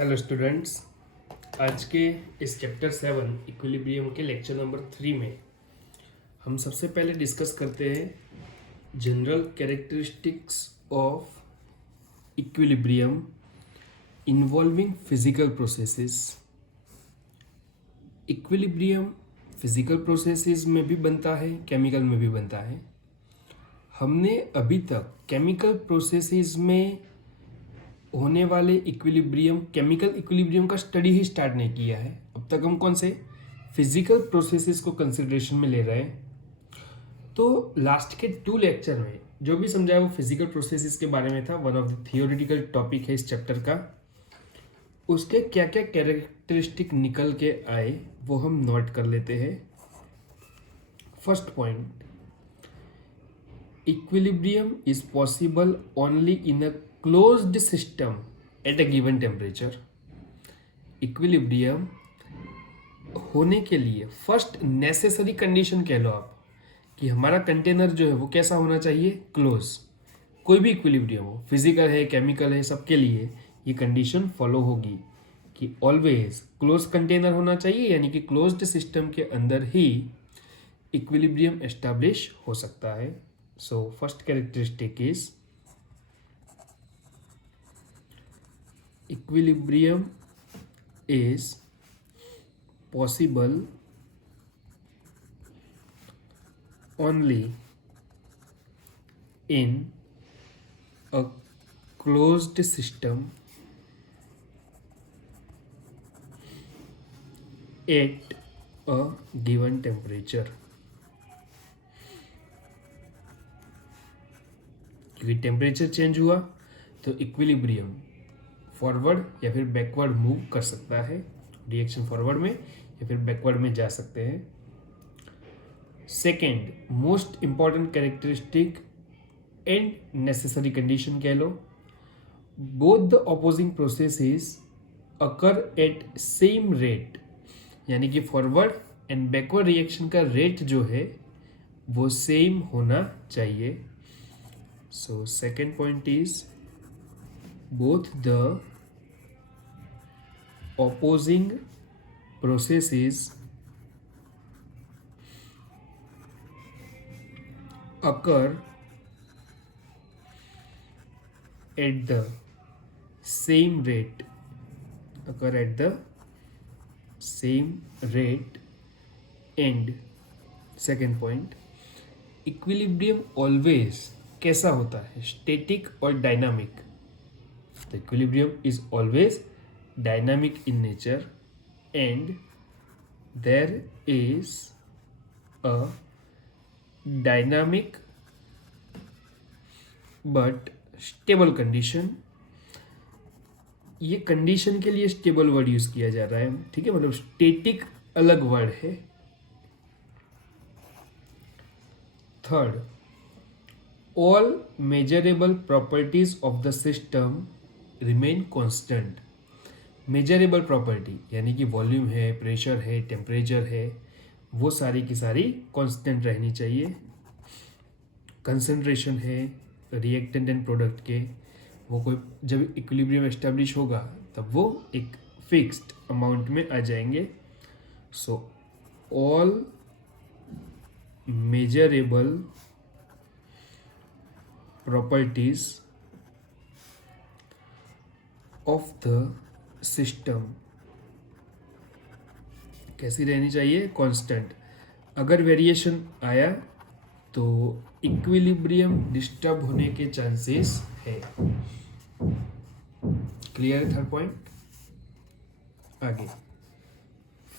Hello students, आज के इस चैप्टर 7 इक्विलिब्रियम के लेक्चर नंबर 3 में हम सबसे पहले डिस्कस करते हैं general characteristics of equilibrium involving physical processes. Equilibrium physical processes में भी बनता है, केमिकल में भी बनता है। हमने अभी तक केमिकल प्रोसेसेस में होने वाले इक्विलिब्रियम, केमिकल इक्विलिब्रियम का स्टडी ही स्टार्ट नहीं किया है। अब तक हम कौन से फिजिकल प्रोसेसेस को कंसिडरेशन में ले रहे हैं। तो लास्ट के 2 लेक्चर में जो भी समझाया वो फिजिकल प्रोसेसेस के बारे में था। One of the theoretical topic है इस चैप्टर का। उसके क्या क्या कैरेक्टरिस्टिक निकल के आए वो हम नोट कर लेते हैं। First point, equilibrium is possible only in a closed system eight a given temperature. Equilibrium होने के लिए फर्स्ट नेसेसरी कंडीशन कह लो आप कि हमारा कंटेनर जो है वो कैसा होना चाहिए, क्लोज। कोई भी इक्विलिब्रियम हो, फिजिकल है, केमिकल है, सबके लिए ये कंडीशन फॉलो होगी कि ऑलवेज क्लोज कंटेनर होना चाहिए, यानी कि क्लोज्ड सिस्टम के अंदर ही इक्विलिब्रियम एस्टैब्लिश हो सकता है। So first characteristic is equilibrium is possible only in a closed system at a given temperature। क्योंकि टेम्परेचर चेंज हुआ तो इक्विलिब्रियम फॉरवर्ड या फिर बैकवर्ड मूव कर सकता है। रिएक्शन फॉरवर्ड में या फिर बैकवर्ड में जा सकते हैं। Second most important characteristic and necessary condition कह लो, both the opposing processes occur at same rate, यानी कि फॉरवर्ड एंड बैकवर्ड रिएक्शन का रेट जो है वो सेम होना चाहिए। So second point is both the opposing processes occur at the same rate, and second point, equilibrium always कैसा होता है, स्टैटिक और dynamic. The equilibrium is always dynamic in nature and there is a dynamic but stable condition। ये condition के लिए stable word use किया जा रहा है, ठीक है, मतलब स्टैटिक अलग वर्ड है। Third, all measurable properties of the system remain constant. Measurable property यानी कि वॉल्यूम है, प्रेशर है, टेम्परेचर है, वो सारी की सारी कांस्टेंट रहनी चाहिए। कंसंट्रेशन है रिएक्टेंट एंड प्रोडक्ट के, वो कोई जब इक्विलिब्रियम एस्टेब्लिश होगा तब वो एक फिक्स्ड अमाउंट में आ जाएंगे। So all measurable properties of the system कैसी रहनी चाहिए, कांस्टेंट। अगर वेरिएशन आया तो इक्विलिब्रियम डिस्टर्ब होने के चांसेस है। क्लियर है थर्ड पॉइंट। आगे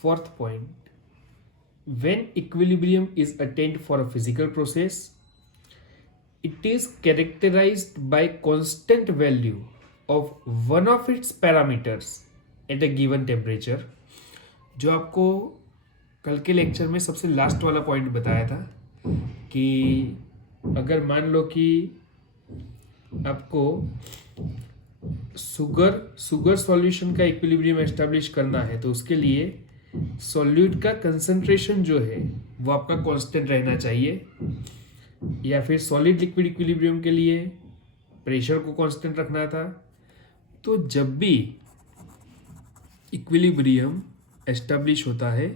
fourth point, when equilibrium is attend for a physical process it is characterized by constant value of one of its parameters at a given temperature। जो आपको कल के lecture में सबसे लास्ट वाला पॉइंट बताया था कि अगर मान लो कि आपको शुगर सॉल्यूशन का इक्विलिब्रियम एस्टैब्लिश करना है तो उसके लिए सॉल्यूट का कंसंट्रेशन जो है वो आपका कांस्टेंट रहना चाहिए, या फिर सॉलिड लिक्विड इक्विलिब्रियम के लिए प्रेशर को कांस्टेंट रखना था। तो जब भी इक्विलिब्रियम एस्टेब्लिश होता है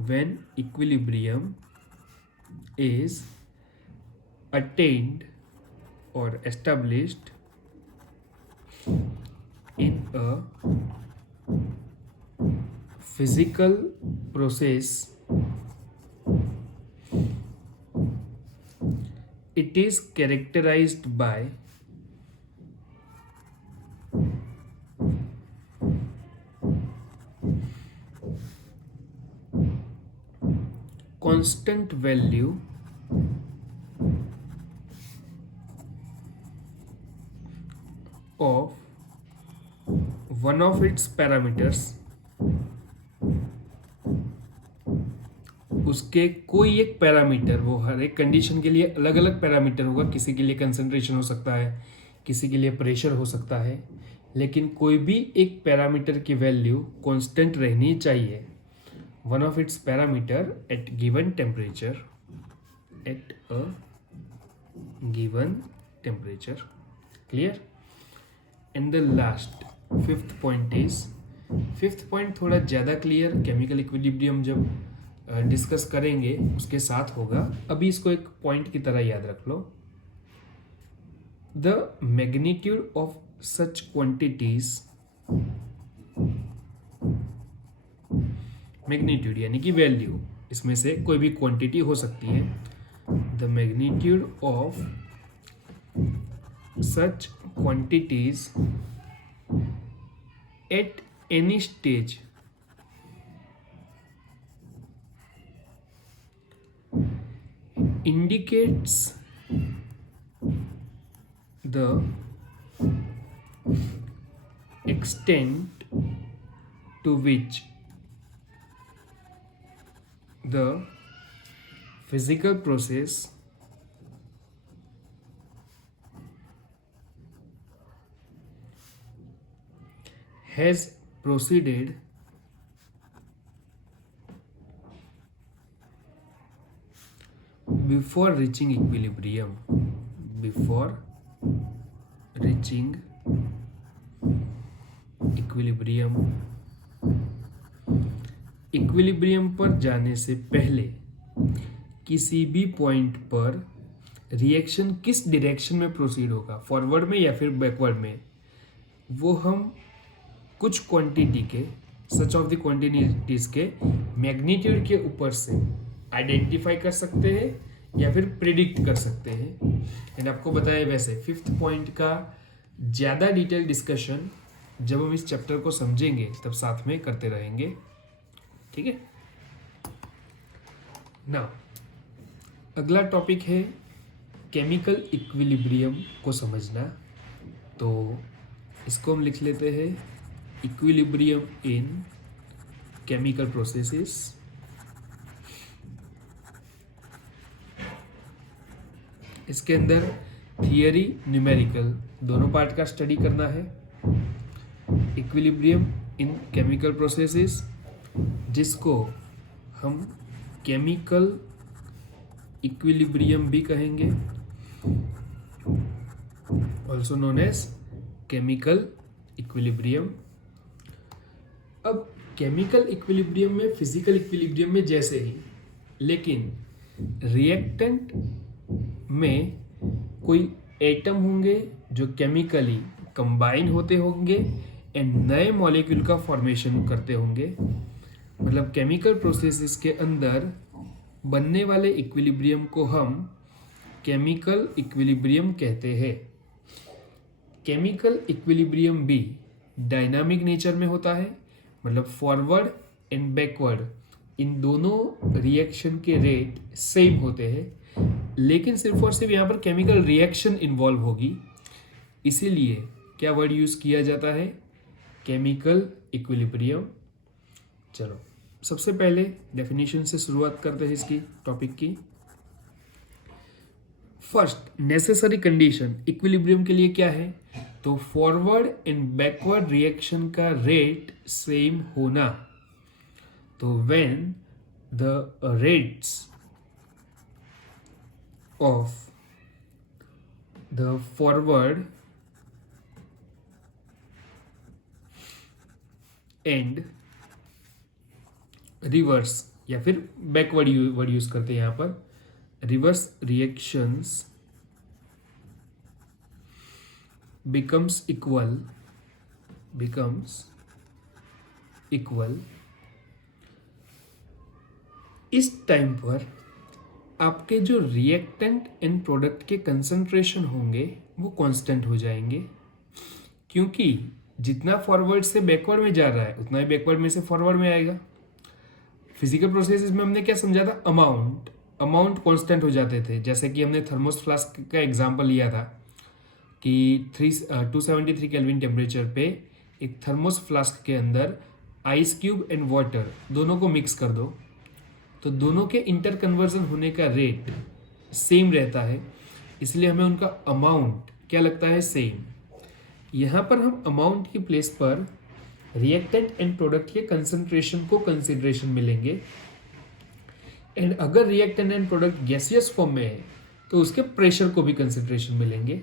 when equilibrium is attained or established in a physical process. It is characterized by constant value of one of its parameters, उसके कोई एक पैरामीटर, वो हर एक कंडीशन के लिए अलग अलग पैरामीटर होगा, किसी के लिए कंसंट्रेशन हो सकता है, किसी के लिए प्रेशर हो सकता है, लेकिन कोई भी एक पैरामीटर की वैल्यू कांस्टेंट रहनी चाहिए. One of its parameter at given temperature, at a given temperature. Clear? And the last fifth point is, fifth point थोड़ा ज़्यादा क्लियर केमिकल इक्विलिब्रियम जब डिस्कस करेंगे उसके साथ होगा. अभी इसको एक पॉइंट की तरह याद रख लो. The magnitude of such quantities, magnitude यानी कि वैल्यू, इसमें से कोई भी क्वांटिटी हो सकती है. The magnitude of such quantities at any stage indicates the extent to which the physical process has proceeded before reaching equilibrium, before reaching equilibrium. Equilibrium पर जाने से पहले किसी भी पॉइंट पर रिएक्शन किस डायरेक्शन में प्रोसीड होगा, फॉरवर्ड में या फिर बैकवर्ड में, वो हम कुछ क्वांटिटी के, सच ऑफ द क्वांटिटीज के मैग्नीट्यूड के ऊपर से आइडेंटिफाई कर सकते हैं या फिर प्रिडिक्ट कर सकते हैं. एंड आपको बताया वैसे फिफ्थ पॉइंट का ज़्यादा डिटेल डिस्कशन जब हम इस चैप्टर को समझेंगे तब साथ में करते रहेंगे. ठीक है ना. अगला टॉपिक है केमिकल इक्विलिब्रियम को समझना. तो इसको हम लिख लेते हैं इक्विलिब्रियम इन केमिकल प्रोसेसेस. इसके अंदर थियरी, न्यूमेरिकल दोनों पार्ट का स्टडी करना है. इक्विलिब्रियम इन केमिकल प्रोसेसेस, जिसको हम केमिकल इक्विलिब्रियम भी कहेंगे, also known as chemical equilibrium. अब केमिकल इक्विलिब्रियम में फिजिकल इक्विलिब्रियम में जैसे ही, लेकिन रिएक्टेंट में कोई एटम होंगे जो केमिकली कंबाइन होते होंगे एंड नए मॉलिक्यूल का फॉर्मेशन करते होंगे. मतलब केमिकल प्रोसेसेस के अंदर बनने वाले इक्विलिब्रियम को हम केमिकल इक्विलिब्रियम कहते हैं. केमिकल इक्विलिब्रियम भी डायनामिक नेचर में होता है, मतलब फॉरवर्ड एंड बैकवर्ड इन दोनों रिएक्शन के रेट सेम होते हैं, लेकिन सिर्फ और सिर्फ यहाँ पर केमिकल रिएक्शन इन्वॉल्व होगी. इसीलिए क्या वर्ड यूज किया जाता है, केमिकल इक्विलिब्रियम. चलो सबसे पहले डेफिनेशन से शुरुआत करते हैं इसकी टॉपिक की. फर्स्ट नेसेसरी कंडीशन इक्विलिब्रियम के लिए क्या है, तो फॉरवर्ड एंड बैकवर्ड रिएक्शन का रेट सेम होना. तो when the rates of the forward and reverse, या फिर बैकवर्ड वर्ड यूज करते हैं यहाँ पर, रिवर्स रिएक्शंस becomes equal, इस टाइम पर आपके जो रिएक्टेंट एंड प्रोडक्ट के कंसंट्रेशन होंगे वो कांस्टेंट हो जाएंगे, क्योंकि जितना फॉरवर्ड से बैकवर्ड में जा रहा है उतना ही बैकवर्ड में से फॉरवर्ड में आएगा। फिजिकल प्रोसेसेस में हमने क्या समझा था, अमाउंट कांस्टेंट हो जाते थे, जैसे कि हमने थर्मोस फ्लास्क का एग्जांपल लिया था कि 273 केल्विन टेम्परेचर पे एक थर्मोस फ्लास्क के अंदर आइस क्यूब एंड वाटर दोनों को मिक्स कर दो तो दोनों के इंटर कन्वर्जन होने का रेट सेम रहता है, इसलिए हमें उनका अमाउंट क्या लगता है, सेम। यहाँ पर हम अमाउंट की प्लेस पर रिएक्टेंट एंड प्रोडक्ट के कंसंट्रेशन को कंसिडरेशन में लेंगे, एंड अगर reactant and product gaseous form में है तो उसके प्रेशर को भी कंसिडरेशन में लेंगे।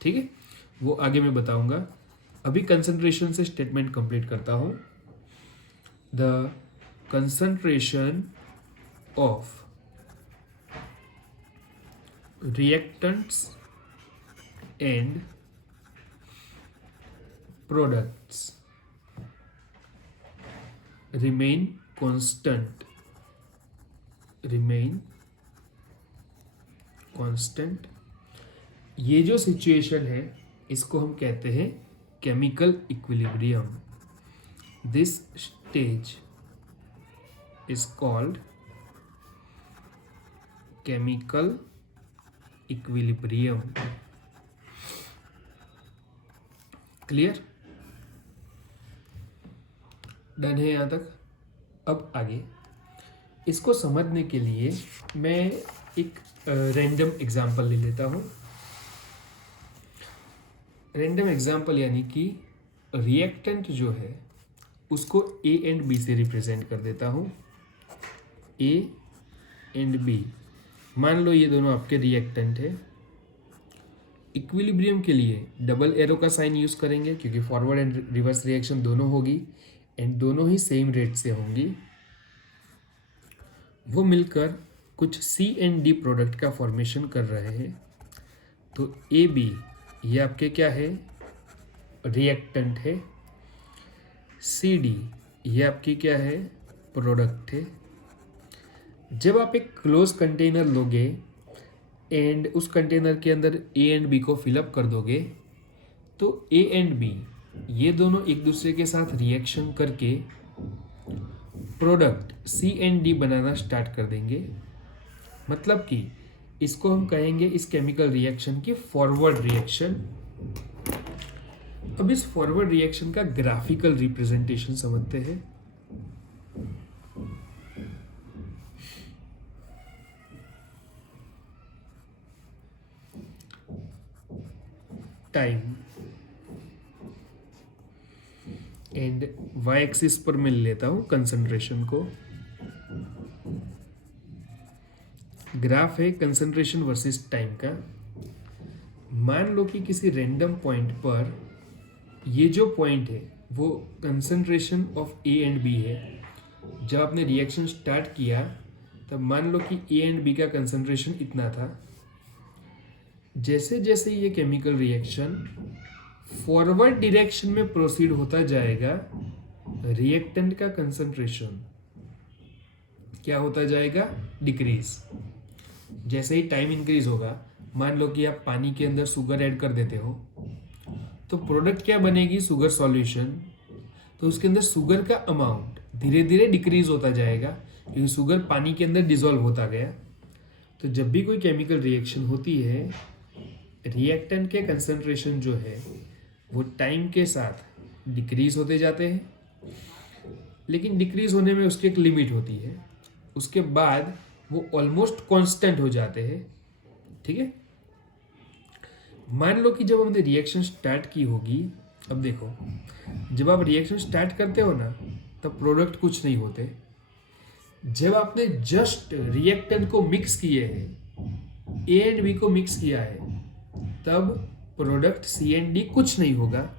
ठीक है, वो आगे मैं बताऊंगा। अभी कंसंट्रेशन से स्टेटमेंट कंप्लीट करता हूं। The concentration of reactants and products remain constant। ये जो सिचुएशन है इसको हम कहते हैं chemical equilibrium. This stage is called chemical equilibrium. Clear, done है यहाँ तक। अब आगे इसको समझने के लिए मैं एक रैंडम एग्जांपल ले लेता हूँ। रैंडम एग्जांपल यानी कि रिएक्टेंट जो है उसको ए एंड बी से रिप्रेजेंट कर देता हूँ। ए एंड बी, मान लो ये दोनों आपके रिएक्टेंट है। इक्विलिब्रियम के लिए डबल एरो का साइन यूज करेंगे क्योंकि फॉरवर्ड एंड रिवर्स रिएक्शन दोनों होगी एंड दोनों ही सेम रेट से होंगी। वो मिलकर कुछ सी एंड डी प्रोडक्ट का फॉर्मेशन कर रहे हैं। तो ए बी ये आपके क्या है, रिएक्टेंट है। सी डी ये आपकी क्या है, प्रोडक्ट है। जब आप एक क्लोज कंटेनर लोगे एंड उस कंटेनर के अंदर ए एंड बी को फिलअप कर दोगे तो ए एंड बी ये दोनों एक दूसरे के साथ रिएक्शन करके प्रोडक्ट सी एंड डी बनाना स्टार्ट कर देंगे। मतलब कि इसको हम कहेंगे इस केमिकल रिएक्शन की फॉरवर्ड रिएक्शन। अब इस फॉरवर्ड रिएक्शन का ग्राफिकल रिप्रेजेंटेशन समझते हैं। टाइम एंड वाई एक्सिस पर मैं लेता हूं कंसंट्रेशन को। ग्राफ है कंसंट्रेशन वर्सेस टाइम का। मान लो कि किसी रैंडम पॉइंट पर ये जो पॉइंट है वो concentration of A and B है। जब आपने रिएक्शन स्टार्ट किया तब मान लो कि ए एंड बी का कंसंट्रेशन इतना था। जैसे जैसे ये केमिकल रिएक्शन फॉरवर्ड डायरेक्शन में प्रोसीड होता जाएगा, रिएक्टेंट का कंसंट्रेशन क्या होता जाएगा, डिक्रीज। जैसे ही टाइम इंक्रीज होगा, मान लो कि आप पानी के अंदर शुगर ऐड कर देते हो तो प्रोडक्ट क्या बनेगी, शुगर सॉल्यूशन। तो उसके अंदर शुगर का अमाउंट धीरे धीरे डिक्रीज होता जाएगा क्योंकि शुगर पानी के अंदर डिसॉल्व होता गया। तो जब भी कोई केमिकल रिएक्शन होती है, रिएक्टेंट के कंसंट्रेशन जो है वो टाइम के साथ डिक्रीज होते जाते हैं, लेकिन डिक्रीज होने में उसकी एक लिमिट होती है। उसके बाद वो ऑलमोस्ट कांस्टेंट हो जाते हैं। ठीक है, मान लो कि जब हमने रिएक्शन स्टार्ट की होगी, अब देखो जब आप रिएक्शन स्टार्ट करते हो ना तब प्रोडक्ट कुछ नहीं होते। जब आपने जस्ट रिएक्टेंट को मिक्स किए हैं, ए एंड बी को मिक्स किया है, तब प्रोडक्ट सी एंड डी कुछ नहीं होगा।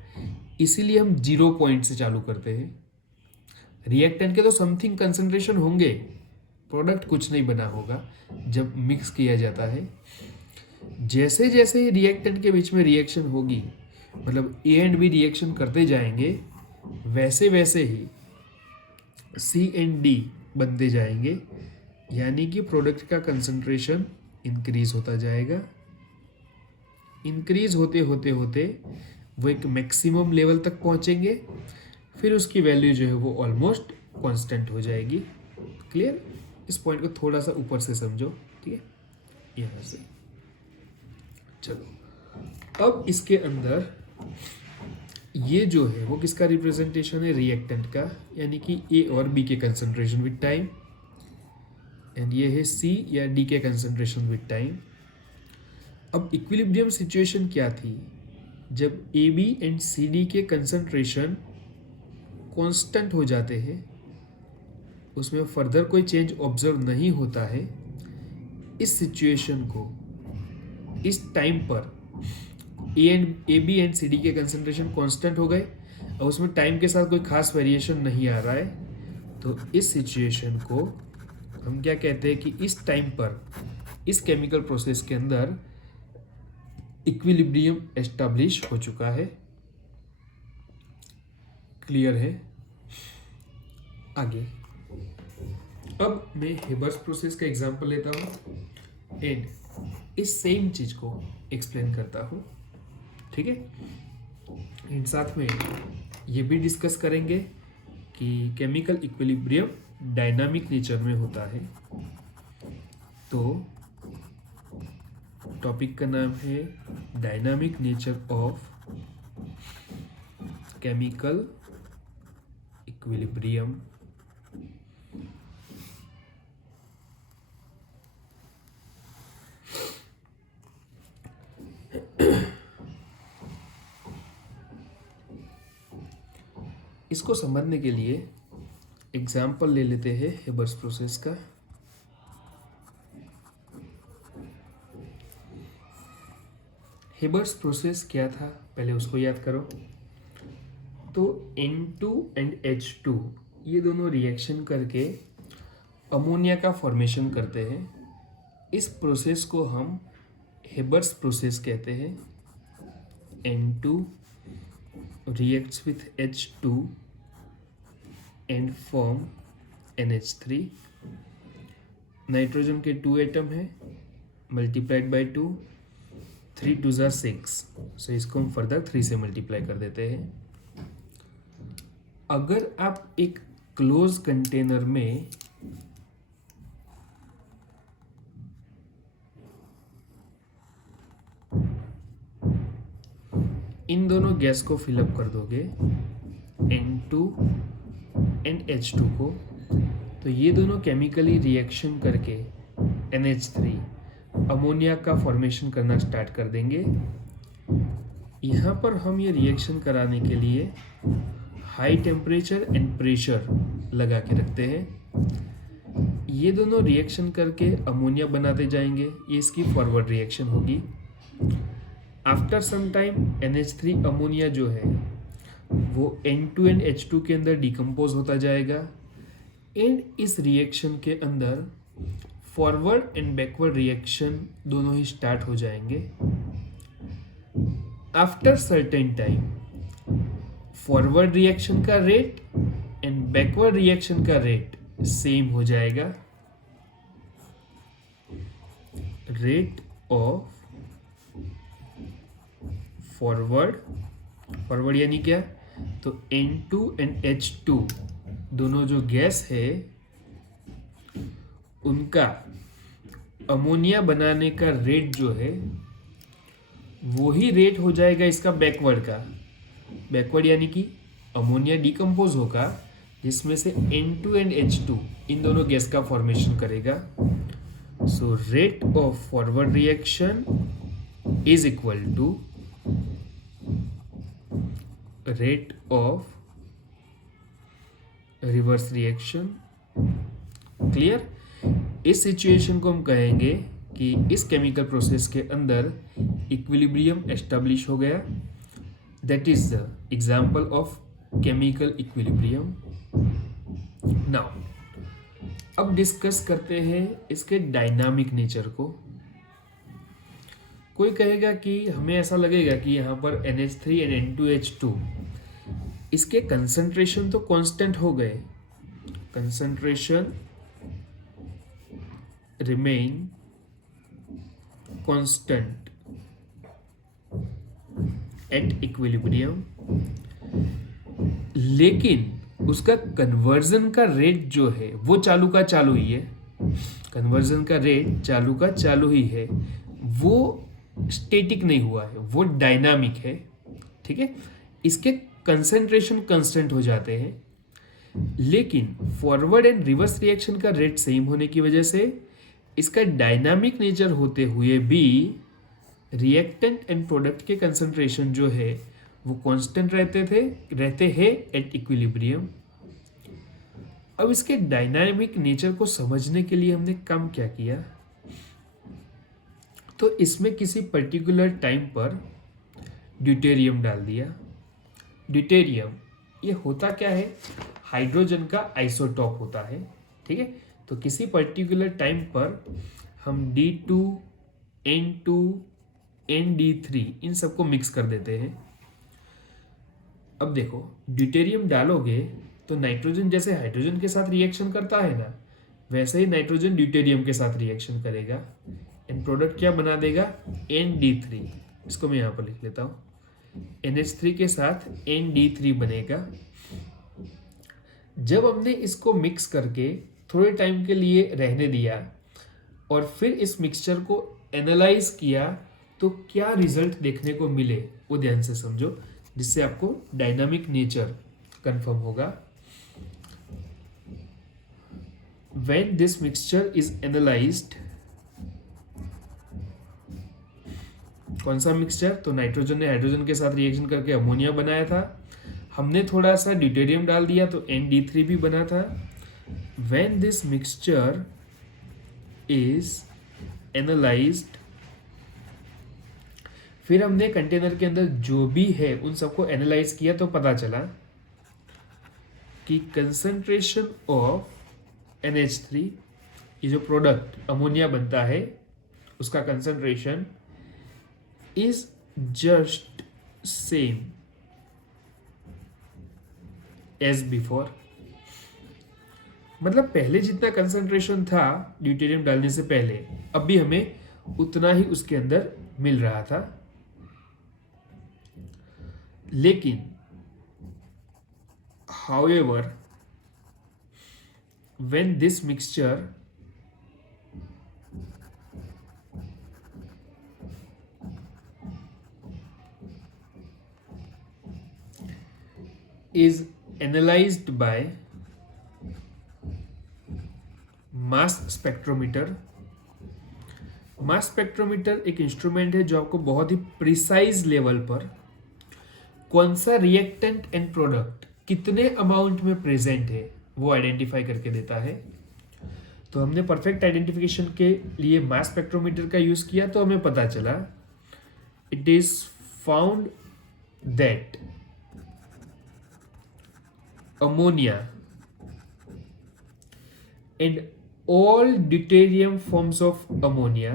इसीलिए हम 0 पॉइंट से चालू करते हैं। रिएक्टेंट के तो समथिंग कंसंट्रेशन होंगे, प्रोडक्ट कुछ नहीं बना होगा जब मिक्स किया जाता है। जैसे जैसे रिएक्टेंट के बीच में रिएक्शन होगी, मतलब ए एंड बी रिएक्शन करते जाएंगे, वैसे वैसे ही सी एंड डी बनते जाएंगे, यानी कि प्रोडक्ट का कंसंट्रेशन इंक्रीज होता जाएगा। इंक्रीज होते होते होते वो एक मैक्सिमम लेवल तक पहुंचेंगे, फिर उसकी वैल्यू जो है वो ऑलमोस्ट कांस्टेंट हो जाएगी। क्लियर? इस पॉइंट को थोड़ा सा ऊपर से समझो, ठीक है, यहाँ से। चलो, अब इसके अंदर ये जो है वो किसका रिप्रेजेंटेशन है? रिएक्टेंट का, यानी कि ए और बी के कंसंट्रेशन विद टाइम, एंड ये है सी या डी के कंसंट्रेशन विद टाइम। अब इक्विलिब्रियम सिचुएशन क्या थी? जब A B and C D के कंसंट्रेशन कांस्टेंट हो जाते हैं, उसमें फर्दर कोई चेंज ऑब्जर्व नहीं होता है, इस सिचुएशन को, इस टाइम पर A B and C D के कंसंट्रेशन कांस्टेंट हो गए और उसमें टाइम के साथ कोई खास वेरिएशन नहीं आ रहा है, तो इस सिचुएशन को हम क्या कहते हैं कि इस टाइम पर इस केमिकल प्रोसेस के अंदर इक्विलिब्रियम एस्टैब्लिश हो चुका है। क्लियर है? आगे अब मैं हेबर्स प्रोसेस का एग्जांपल लेता हूँ एंड इस सेम चीज को एक्सप्लेन करता हूँ, ठीक है। एंड साथ में ये भी डिस्कस करेंगे कि केमिकल इक्विलिब्रियम डायनामिक नेचर में होता है। तो टॉपिक का नाम है dynamic nature of chemical equilibrium. इसको समझने के लिए एग्जाम्पल ले लेते हैं हेबर्स प्रोसेस का। हेबर्स प्रोसेस क्या था, पहले उसको याद करो। तो N2 एंड H2 ये दोनों रिएक्शन करके अमोनिया का फॉर्मेशन करते हैं। इस प्रोसेस को हम हेबर्स प्रोसेस कहते हैं। N2 reacts with H2 and form NH3। Nitrogen के 2 एटम है, मल्टीप्लाइड बाई 2, 3 2 ज़ा 6, सो इसको हम फर्दर 3 से मल्टीप्लाई कर देते हैं। अगर आप एक क्लोज कंटेनर में इन दोनों गैस को फिलअप कर दोगे, N2 एंड H2 को, तो ये दोनों केमिकली रिएक्शन करके NH3 अमोनिया का फॉर्मेशन करना स्टार्ट कर देंगे। यहाँ पर हम ये रिएक्शन कराने के लिए हाई टेम्परेचर एंड प्रेशर लगा के रखते हैं। ये दोनों रिएक्शन करके अमोनिया बनाते जाएंगे, ये इसकी फॉरवर्ड रिएक्शन होगी। After some time NH3 ammonia जो है वो N2 एंड H2 के अंदर डिकम्पोज होता जाएगा एंड इस रिएक्शन के अंदर फॉरवर्ड एंड बैकवर्ड रिएक्शन दोनों ही स्टार्ट हो जाएंगे। After certain time forward reaction का रेट एंड बैकवर्ड रिएक्शन का रेट सेम हो जाएगा। रेट ऑफ फॉरवर्ड यानी क्या? तो N2 एंड H2 दोनों जो गैस है उनका अमोनिया बनाने का रेट जो है वो ही रेट हो जाएगा इसका बैकवर्ड का। बैकवर्ड यानी कि अमोनिया डिकम्पोज होगा जिसमें से N2 एंड H2 इन दोनों गैस का फॉर्मेशन करेगा। So rate of forward reaction is equal to rate of reverse reaction. Clear? इस सिचुएशन को हम कहेंगे कि इस केमिकल प्रोसेस के अंदर इक्विलिब्रियम एस्टैब्लिश हो गया। That is the example of chemical equilibrium. Now अब डिस्कस करते हैं इसके डायनामिक नेचर को। कोई कहेगा कि हमें ऐसा लगेगा कि यहाँ पर NH3 एंड N2H2 इसके कंसंट्रेशन तो कांस्टेंट हो गए, concentration remain constant at equilibrium, लेकिन उसका कन्वर्जन का रेट जो है वो चालू का चालू ही है, कन्वर्जन का रेट चालू का चालू ही है, वो स्टेटिक नहीं हुआ है, वो डायनामिक है। ठीक है, इसके कंसंट्रेशन कांस्टेंट हो जाते हैं, लेकिन फॉरवर्ड एंड रिवर्स रिएक्शन का रेट सेम होने की वजह से इसका डायनामिक नेचर होते हुए भी रिएक्टेंट एंड प्रोडक्ट के कंसंट्रेशन जो है वो कांस्टेंट रहते हैं एट इक्विलिब्रियम। अब इसके डायनामिक नेचर को समझने के लिए हमने काम क्या किया, तो इसमें किसी पर्टिकुलर टाइम पर ड्यूटेरियम डाल दिया। ड्यूटेरियम ये होता क्या है, हाइड्रोजन का आइसोटॉप होता है। ठीक है, तो किसी पर्टिकुलर टाइम पर हम D2, N2, ND3 इन सबको मिक्स कर देते हैं। अब देखो, ड्यूटेरियम डालोगे तो नाइट्रोजन जैसे हाइड्रोजन के साथ रिएक्शन करता है ना, वैसे ही नाइट्रोजन ड्यूटेरियम के साथ रिएक्शन करेगा एंड प्रोडक्ट क्या बना देगा, ND3। इसको मैं यहाँ पर लिख लेता हूँ, NH3 के साथ ND3 बनेगा। जब हमने इसको मिक्स करके थोड़े टाइम के लिए रहने दिया और फिर इस मिक्सचर को एनालाइज किया, तो क्या रिजल्ट देखने को मिले वो ध्यान से समझो, जिससे आपको डायनामिक नेचर कंफर्म होगा। When this mixture is analyzed, कौन सा मिक्सचर, तो नाइट्रोजन ने हाइड्रोजन के साथ रिएक्शन करके अमोनिया बनाया था, हमने थोड़ा सा ड्यूटेरियम डाल दिया तो ND3 भी बना था। When this mixture is analyzed, फिर हमने कंटेनर के अंदर जो भी है उन सबको एनालाइज किया, तो पता चला कि कंसंट्रेशन ऑफ NH3, ये जो प्रोडक्ट अमोनिया बनता है उसका concentration is just same as before. मतलब पहले जितना कंसंट्रेशन था ड्यूटेरियम डालने से पहले, अब भी हमें उतना ही उसके अंदर मिल रहा था। लेकिन however, when this mixture is analyzed by mass spectrometer, mass spectrometer एक इंस्ट्रूमेंट है जो आपको बहुत ही प्रिसाइज लेवल पर कौन सा रिएक्टेंट एंड प्रोडक्ट कितने अमाउंट में प्रेजेंट है वो आइडेंटिफाई करके देता है। तो हमने परफेक्ट आइडेंटिफिकेशन के लिए मास स्पेक्ट्रोमीटर का यूज किया, तो हमें पता चला it is found that ammonia and all deuterium forms of ammonia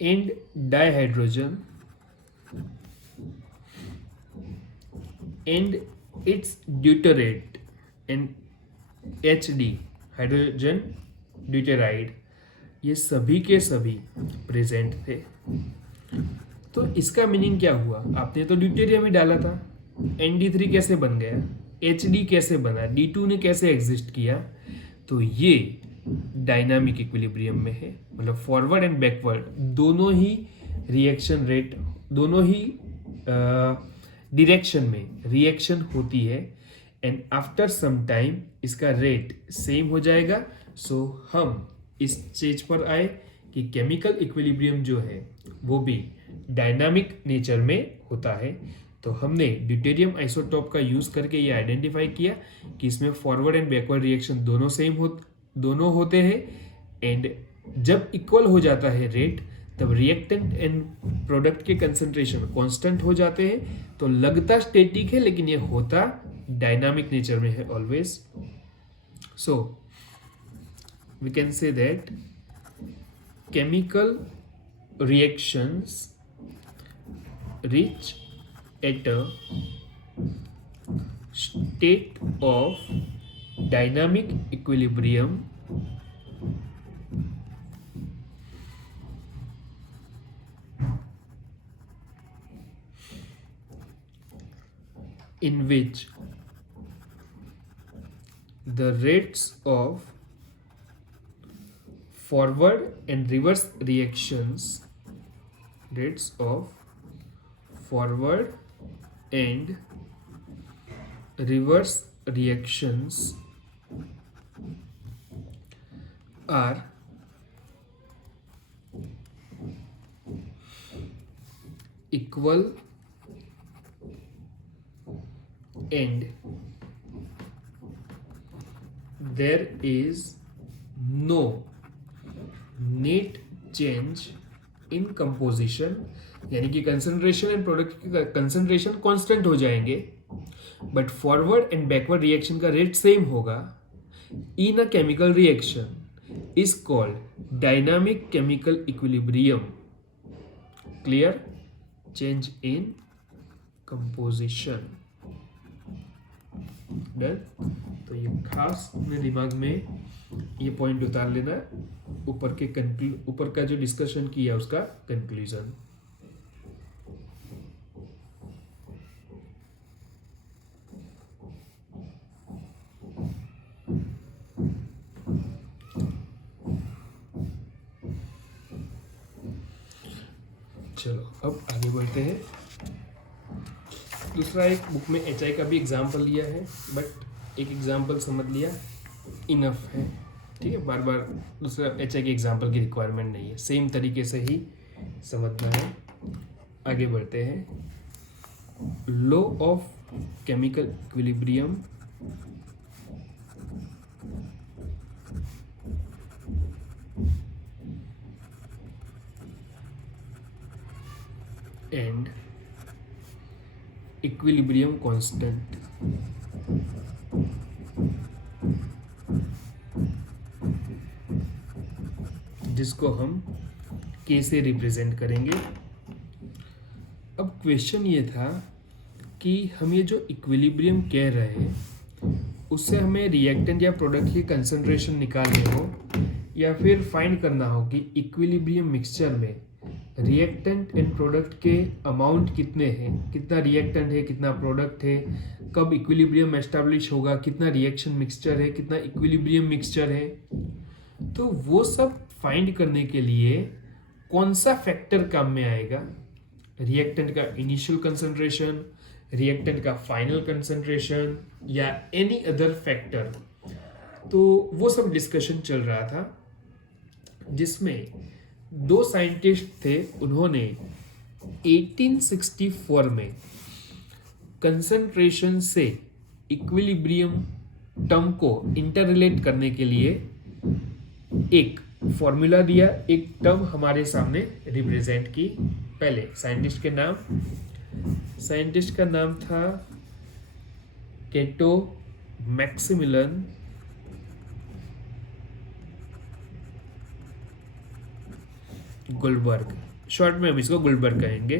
and dihydrogen and its deuterate and HD hydrogen deuteride, ये सभी के सभी प्रेजेंट थे। तो इसका मीनिंग क्या हुआ, आपने तो ड्यूटेरियम ही डाला था, ND3 कैसे बन गया, HD कैसे बना, D2 ने कैसे एग्जिस्ट किया, तो ये डायनामिक इक्विलिब्रियम में है। मतलब फॉरवर्ड एंड बैकवर्ड दोनों ही रिएक्शन रेट, दोनों ही डायरेक्शन में रिएक्शन होती है एंड आफ्टर सम टाइम इसका रेट सेम हो जाएगा। सो हम इस स्टेज पर आए कि केमिकल इक्विलिब्रियम जो है वो भी डायनामिक नेचर में होता है। तो हमने ड्यूटेरियम आइसोटोप का यूज़ करके ये आइडेंटिफाई किया कि इसमें फॉरवर्ड एंड बैकवर्ड रिएक्शन दोनों होते हैं, एंड जब इक्वल हो जाता है रेट तब रिएक्टेंट एंड प्रोडक्ट के कंसंट्रेशन कांस्टेंट हो जाते हैं। तो लगता स्टैटिक है लेकिन ये होता डायनामिक नेचर में है always. So we can say that chemical reactions reach at a state of dynamic equilibrium in which the rates of forward and reverse reactions are equal and there is no net change in composition, यानी कि concentration and product की concentration constant हो जाएंगे but forward and backward reaction का rate same होगा in a chemical reaction is called dynamic chemical equilibrium. Clear? Change in composition. Done? तो ये खास अपने दिमाग में ये पॉइंट उतार लेना, ऊपर का जो डिस्कशन किया उसका कंक्लूजन। चलो अब आगे बढ़ते हैं। दूसरा एक बुक में HI का भी एग्जाम्पल लिया है, बट एक एग्जाम्पल समझ लिया इनफ है। ठीक है, बार बार दूसरा HI के एग्जाम्पल की रिक्वायरमेंट नहीं है, सेम तरीके से ही समझना है। आगे बढ़ते हैं। Law of chemical equilibrium and equilibrium constant. जिसको हम K से रिप्रेजेंट करेंगे। अब क्वेश्चन ये था कि हम ये जो इक्विलिब्रियम कह रहे हैं उससे हमें रिएक्टेंट या प्रोडक्ट की कंसंट्रेशन निकालनी हो या फिर फाइंड करना हो कि इक्विलिब्रियम मिक्सचर में रिएक्टेंट एंड प्रोडक्ट के अमाउंट कितने हैं, कितना रिएक्टेंट है, कितना प्रोडक्ट है, कब इक्विलिब्रियम एस्टैब्लिश होगा, कितना रिएक्शन मिक्सचर है, कितना इक्विलिब्रियम मिक्सचर है। तो वो सब फाइंड करने के लिए कौन सा फैक्टर काम में आएगा? रिएक्टेंट का इनिशियल कंसंट्रेशन, रिएक्टेंट का फाइनल कंसंट्रेशन या एनी अदर फैक्टर। तो वो सब डिस्कशन चल रहा था जिसमें दो साइंटिस्ट थे, उन्होंने 1864 में कंसंट्रेशन से इक्विलिब्रियम टर्म को इंटररिलेट करने के लिए एक फॉर्मूला दिया, एक टर्म हमारे सामने रिप्रेजेंट की। पहले साइंटिस्ट का नाम था कैटो मैक्सिमिलियन गुलबर्ग, शॉर्ट में हम इसको गुलबर्ग कहेंगे।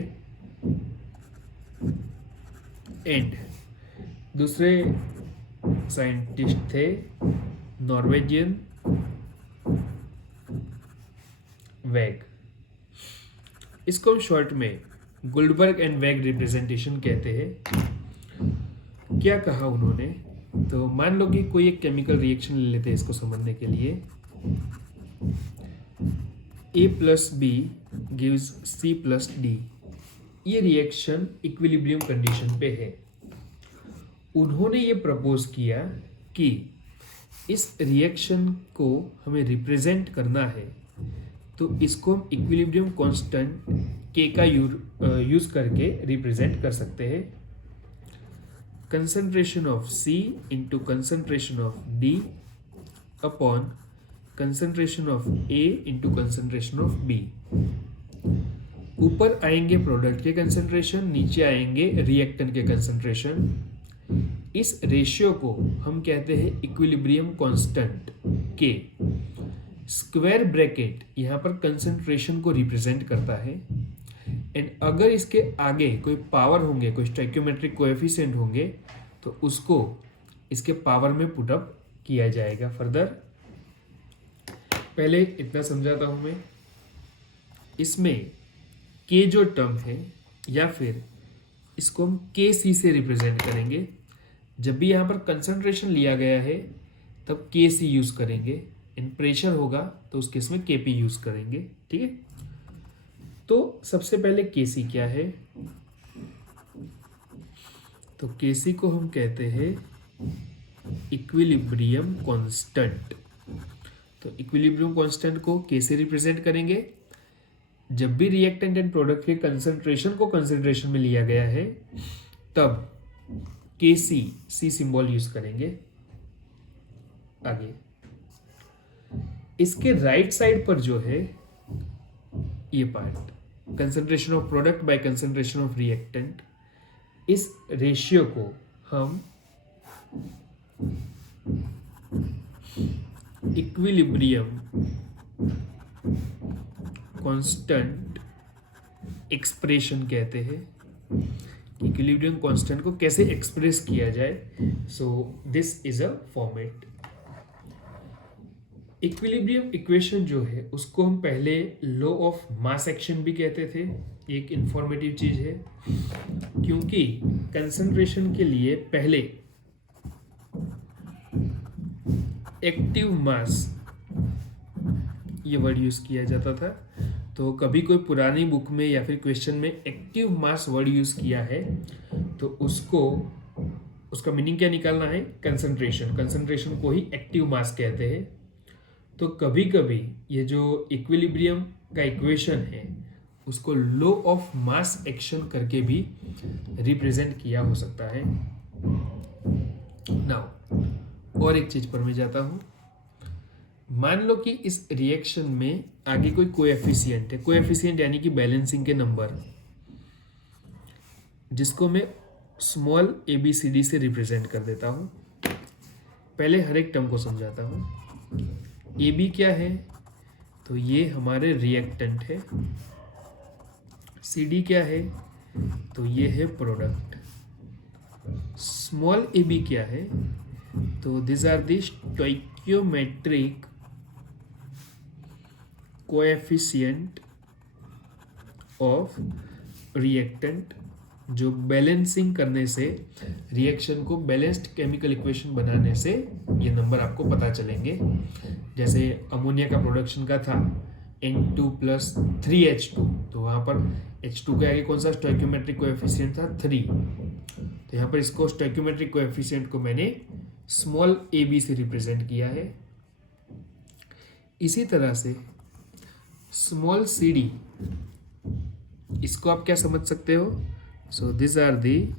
एंड दूसरे साइंटिस्ट थे नॉर्वेजियन वैग। इसको शॉर्ट में गुलबर्ग एंड वैग रिप्रेजेंटेशन कहते हैं। क्या कहा उन्होंने? तो मान लो कि कोई एक केमिकल रिएक्शन ले लेते हैं इसको समझने के लिए। A plus B gives C plus D। ये रिएक्शन इक्विलिब्रियम कंडीशन पे है। उन्होंने ये प्रपोज किया कि इस रिएक्शन को हमें रिप्रेजेंट करना है तो इसको हम इक्विलिब्रियम कांस्टेंट के का यूज करके रिप्रेजेंट कर सकते हैं। Concentration of C into concentration of D upon concentration of A into concentration of B. ऊपर आएंगे प्रोडक्ट के कंसंट्रेशन, नीचे आएंगे रिएक्टेंट के कंसंट्रेशन। इस रेशियो को हम कहते हैं इक्विलिब्रियम कांस्टेंट के। स्क्वायर ब्रैकेट यहाँ पर कंसंट्रेशन को रिप्रेजेंट करता है, एंड अगर इसके आगे कोई पावर होंगे, कोई स्टोइकियोमेट्रिक कोएफिशिएंट होंगे, तो उसको इसके पावर में पुट अप किया जाएगा फर्दर। पहले इतना समझाता हूं मैं। इसमें के जो टर्म है, या फिर इसको हम के सी से रिप्रेजेंट करेंगे। जब भी यहाँ पर कंसंट्रेशन लिया गया है तब के सी यूज करेंगे, इन प्रेशर होगा तो उस केस में के पी यूज करेंगे। ठीक है, तो सबसे पहले के सी क्या है? तो के सी को हम कहते हैं इक्विलिब्रियम कांस्टेंट। तो इक्विलिब्रियम कांस्टेंट को के से रिप्रेजेंट करेंगे। जब भी रिएक्टेंट एंड प्रोडक्ट के कंसंट्रेशन को कंसिडरेशन में लिया गया है तब के सी सिंबल यूज करेंगे। आगे इसके राइट साइड पर जो है ये part, concentration of product by concentration of reactant, इस रेशियो को हम इक्विलिब्रियम कांस्टेंट एक्सप्रेशन कहते हैं। इक्विलिब्रियम कांस्टेंट को कैसे एक्सप्रेस किया जाए? So this is a format. Equilibrium equation जो है उसको हम पहले लॉ ऑफ मास एक्शन भी कहते थे। एक इंफॉर्मेटिव चीज है, क्योंकि कंसंट्रेशन के लिए पहले एक्टिव मास ये वर्ड यूज किया जाता था। तो कभी कोई पुरानी बुक में या फिर क्वेश्चन में एक्टिव मास वर्ड यूज किया है तो उसका मीनिंग क्या निकालना है? कंसंट्रेशन। कंसंट्रेशन को ही एक्टिव मास कहते हैं। तो कभी कभी ये जो इक्विलिब्रियम का इक्वेशन है उसको लॉ ऑफ मास एक्शन करके भी रिप्रेजेंट किया हो सकता है। नाउ और एक चीज पर मैं जाता हूं। मान लो कि इस रिएक्शन में आगे कोई कोएफिशिएंट है। कोएफिशिएंट यानी कि बैलेंसिंग के नंबर, जिसको मैं small a b c d से रिप्रेजेंट कर देता हूं। पहले हर एक टर्म को समझाता हूं। ए बी क्या है? तो ये हमारे रिएक्टेंट है। सी डी क्या है? तो ये है प्रोडक्ट। स्मॉल ए बी क्या है? तो this are the stoichiometric coefficient of reactant, जो बैलेंसिंग करने से, रिएक्शन को बैलेंस्ड केमिकल इक्वेशन बनाने से ये नंबर आपको पता चलेंगे। जैसे अमोनिया का प्रोडक्शन का था N2 + 3H2, तो वहाँ पर H2 के आगे कौन सा स्टोइकियोमेट्रिक कोएफिशिएंट था? 3। तो यहाँ पर इसको स्टोइकियोमेट्रिक कोएफिशिएंट को मैंने स्मॉल ए बी से रिप्रेजेंट किया है। इसी तरह से स्मॉल सी डी, इसको आप क्या समझ सकते हो? So this are the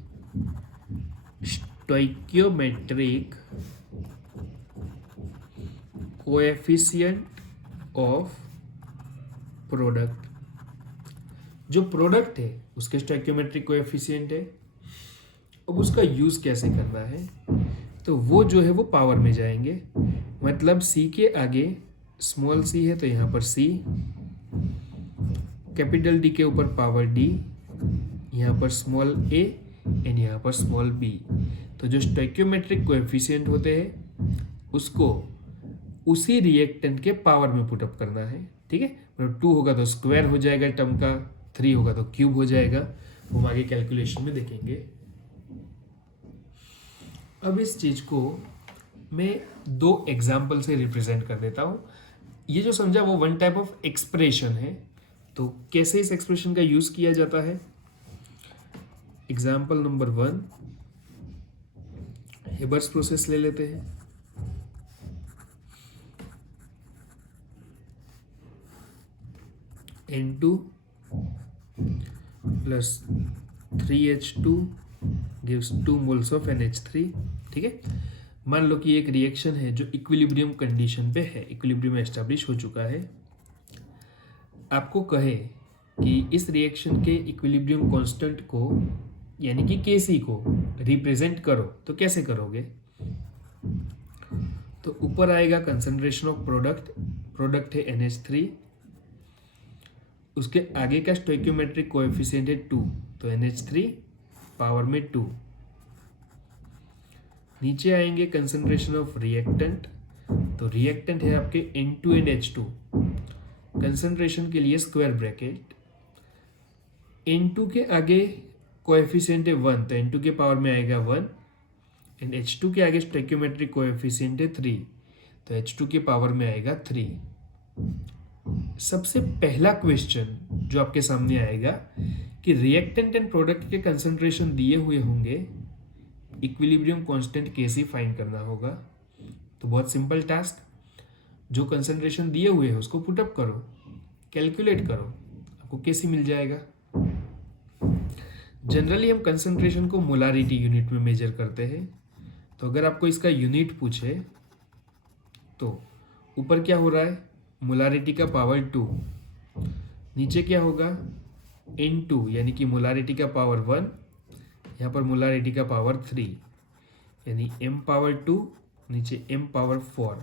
stoichiometric coefficient of product. जो प्रोडक्ट है उसके स्टोइकियोमेट्रिक कोएफिशिएंट है। अब उसका यूज कैसे करना है? तो वो जो है वो पावर में जाएंगे। मतलब सी के आगे स्मॉल सी है तो यहाँ पर सी, कैपिटल डी के ऊपर पावर डी, यहाँ पर स्मॉल ए एंड यहाँ पर स्मॉल बी। तो जो स्टोइकियोमेट्रिक कोएफिशिएंट होते हैं उसको उसी रिएक्टेंट के पावर में पुट अप करना है। ठीक है, मतलब 2 होगा तो स्क्वायर हो जाएगा टर्म का, 3 होगा तो क्यूब हो जाएगा। वो हम आगे कैलकुलेशन में देखेंगे। अब इस चीज को मैं 2 एग्जाम्पल से रिप्रेजेंट कर देता हूँ। ये जो समझा वो वन टाइप ऑफ एक्सप्रेशन है। तो कैसे इस एक्सप्रेशन का यूज किया जाता है? एग्जाम्पल नंबर 1, हेबर्स प्रोसेस ले लेते हैं। N2 plus 3H2 gives 2 moles of NH3। ठीक है, मान लो कि एक रिएक्शन है जो इक्विलिब्रियम कंडीशन पे है, इक्विलिब्रियम एस्टैब्लिश हो चुका है। आपको कहे कि इस रिएक्शन के इक्विलिब्रियम कांस्टेंट को यानी कि Kc को रिप्रेजेंट करो, तो कैसे करोगे? तो ऊपर आएगा कंसंट्रेशन ऑफ प्रोडक्ट है NH3, उसके आगे का स्टोइकियोमेट्रिक कोएफिशिएंट है 2, तो NH3 पावर में 2। नीचे आएंगे कंसंट्रेशन ऑफ रिएक्टेंट, तो रिएक्टेंट है आपके N2 एंड H2। कंसंट्रेशन के लिए स्क्वायर ब्रैकेट, N2 के आगे कोएफिशिएंट है 1, तो N2 के पावर में आएगा 1, एंड H2 के आगे स्टोइकियोमेट्रिक कोएफिशिएंट है 3, तो H2 के पावर में आएगा 3। सबसे पहला क्वेश्चन जो आपके सामने आएगा कि रिएक्टेंट एंड प्रोडक्ट के कंसंट्रेशन दिए हुए होंगे, इक्विलिब्रियम कांस्टेंट Kc फाइंड करना होगा। तो बहुत सिंपल टास्क, जो कंसंट्रेशन दिए हुए है उसको पुटअप करो, कैलकुलेट करो, आपको Kc मिल जाएगा। जनरली हम कंसंट्रेशन को मोलारिटी यूनिट में मेजर करते हैं, तो अगर आपको इसका यूनिट पूछे तो ऊपर क्या हो रहा है, मोलारिटी का पावर 2, नीचे क्या होगा N2 यानी कि मोलारिटी का पावर 1, यहाँ पर मोलारिटी का पावर 3, यानी m पावर 2 नीचे m पावर 4।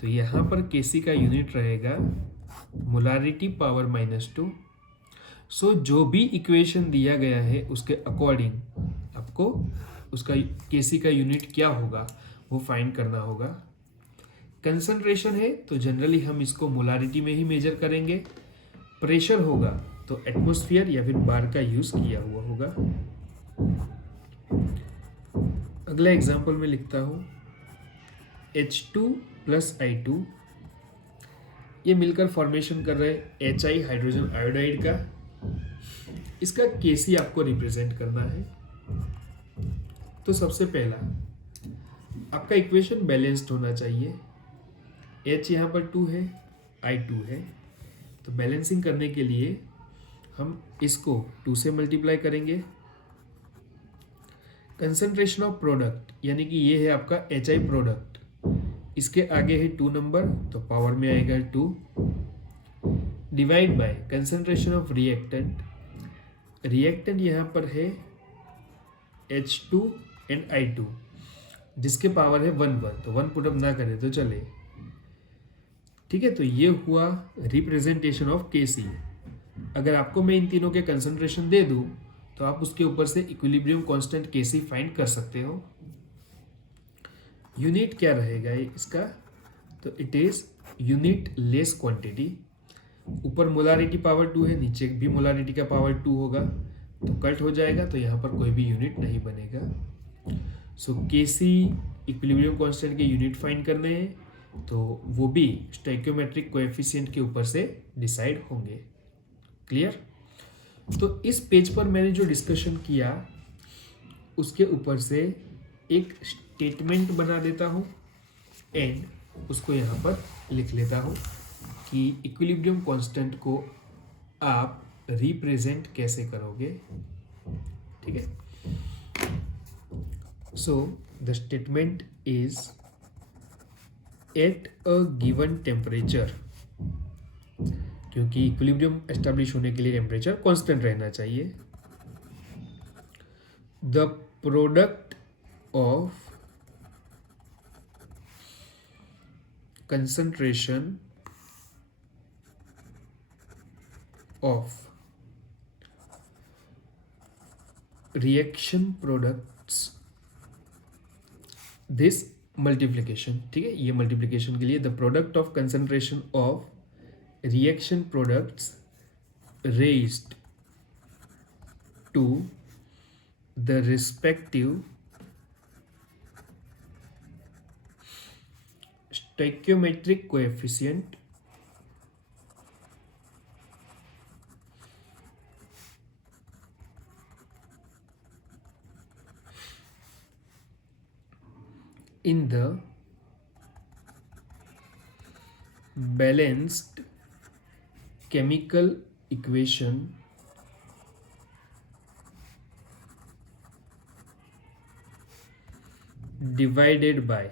तो यहाँ पर Kc का यूनिट रहेगा मोलारिटी पावर -2। सो जो भी इक्वेशन दिया गया है उसके अकॉर्डिंग आपको उसका Kc का यूनिट क्या होगा वो फाइंड करना होगा। कंसंट्रेशन है तो जनरली हम इसको मोलारिटी में ही मेजर करेंगे। प्रेशर होगा तो एटमॉस्फेयर या फिर बार का यूज किया हुआ होगा। अगला एग्जांपल में लिखता हूँ H2 प्लस I2, ये मिलकर फॉर्मेशन कर रहे हैं HI हाइड्रोजन आयोडाइड का। इसका Kc आपको रिप्रेजेंट करना है। तो सबसे पहला आपका इक्वेशन बैलेंस्ड होना चाहिए। H यहाँ पर 2 है, I2 है, तो बैलेंसिंग करने के लिए हम इसको 2 से मल्टीप्लाई करेंगे। कंसंट्रेशन ऑफ प्रोडक्ट यानी कि ये है आपका HI प्रोडक्ट, इसके आगे है 2 नंबर, तो पावर में आएगा 2, divide by concentration of reactant. Reactant यहाँ पर है H2 एंड I2, जिसके पावर है 1 तो 1 पुटअप ना करें तो चले। ठीक है, तो ये हुआ रिप्रेजेंटेशन ऑफ Kc। अगर आपको मैं इन तीनों के कंसंट्रेशन दे दूं तो आप उसके ऊपर से इक्विलिब्रियम कांस्टेंट Kc फाइंड कर सकते हो। यूनिट क्या रहेगा इसका, तो it is unit less quantity. ऊपर मोलारिटी पावर 2 है, नीचे भी मोलारिटी का पावर 2 होगा, तो कट हो जाएगा, तो यहाँ पर कोई भी यूनिट नहीं बनेगा। सो Kc इक्विलिब्रियम कांस्टेंट के यूनिट फाइंड करने हैं, तो वो भी स्टोइकियोमेट्रिक कोएफिशिएंट के ऊपर से डिसाइड होंगे। क्लियर? तो इस पेज पर मैंने जो डिस्कशन किया उसके ऊपर से एक स्टेटमेंट बना देता हूँ एंड उसको यहाँ पर लिख लेता हूँ कि इक्विलिब्रियम कांस्टेंट को आप रिप्रेजेंट कैसे करोगे। ठीक है, so the statement is eight a given temperature, क्योंकि इक्विलिब्रियम एस्टैब्लिश होने के लिए टेम्परेचर कांस्टेंट रहना चाहिए, the product of concentration of reaction products, this multiplication। ठीक है, ये मल्टीप्लिकेशन के लिए the product of concentration of reaction products raised to the respective stoichiometric coefficient in the balanced chemical equation divided by,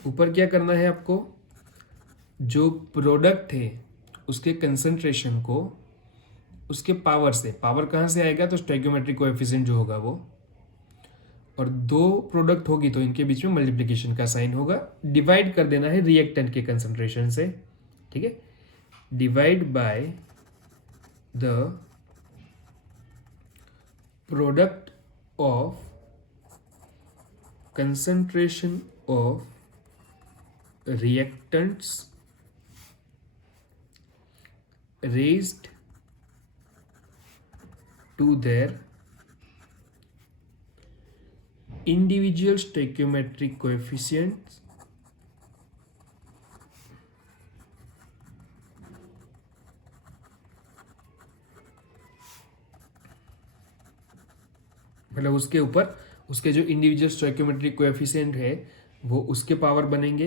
ऊपर क्या करना है आपको, जो प्रोडक्ट थे उसके कंसंट्रेशन को उसके पावर से, पावर कहाँ से आएगा, तो स्टोइकियोमेट्रिक कोएफिशिएंट जो होगा वो, और दो प्रोडक्ट होगी तो इनके बीच में मल्टीप्लिकेशन का साइन होगा, डिवाइड कर देना है रिएक्टेंट के कंसंट्रेशन से, ठीक है, divide by the product of concentration of reactants raised to their individual stoichiometric coefficients मतलब उसके ऊपर उसके जो इंडिविजुअल स्टोइकियोमेट्रिक कोएफिशिएंट है वो उसके पावर बनेंगे,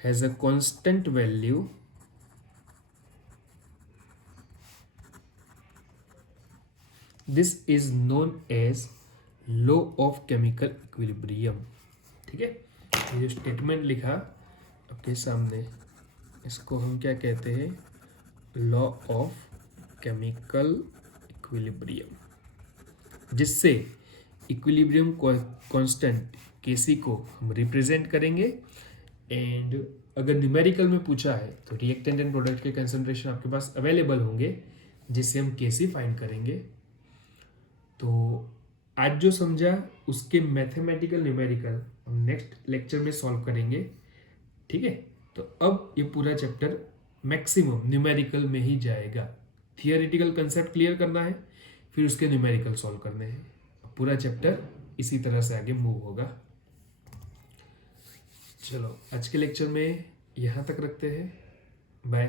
has a constant value this is known as law of chemical equilibrium. ठीक है, ये जो स्टेटमेंट लिखा आपके सामने, इसको हम क्या कहते हैं, लॉ ऑफ केमिकल इक्विलिब्रियम, जिससे इक्विलिब्रियम कांस्टेंट केसी को हम रिप्रेजेंट करेंगे। एंड अगर न्यूमेरिकल में पूछा है तो रिएक्टेंट एंड प्रोडक्ट के कंसंट्रेशन आपके पास अवेलेबल होंगे जिससे हम केसी फाइंड करेंगे। तो आज जो समझा उसके मैथमेटिकल न्यूमेरिकल हम नेक्स्ट लेक्चर में सॉल्व करेंगे। ठीक है, तो अब ये पूरा चैप्टर मैक्सिमम न्यूमेरिकल में ही जाएगा। थियोरेटिकल कंसेप्ट क्लियर करना है, फिर उसके न्यूमेरिकल सॉल्व करने हैं। पूरा चैप्टर इसी तरह से आगे मूव होगा। चलो आज के लेक्चर में यहाँ तक रखते हैं, बाय।